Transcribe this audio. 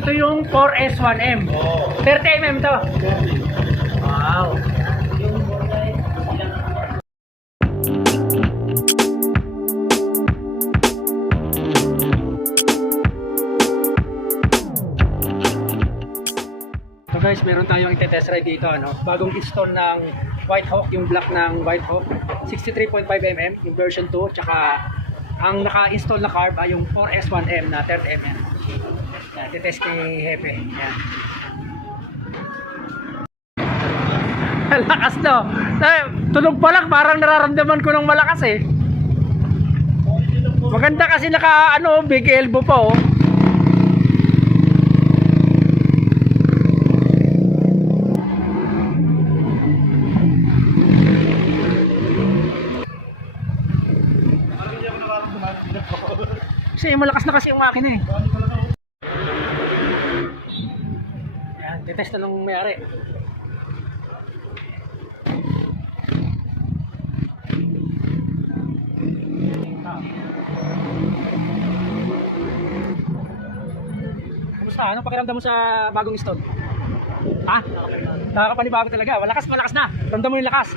Ito yung 4S1M. 30mm to. Wow. So guys, meron tayong i-test ride dito, ano? Bagong install ng Whitehawk, yung black ng Whitehawk, 63.5mm, yung version 2, tsaka ang naka-install na carb ay yung 4S1M na 30mm. Yan, titest ni Hepe. Yan. Lakas no. Tunog pa lang, parang nararamdaman ko ng malakas eh. Maganda kasi naka ano, big elbow pa oh. Kasi malakas na kasi yung makina eh. Yan, titest na ng may-ari. Kumusta? Anong pakiramdam mo sa bagong install? Ha? Nakakapanibago talaga. Malakas na. Ramdam mo yung lakas.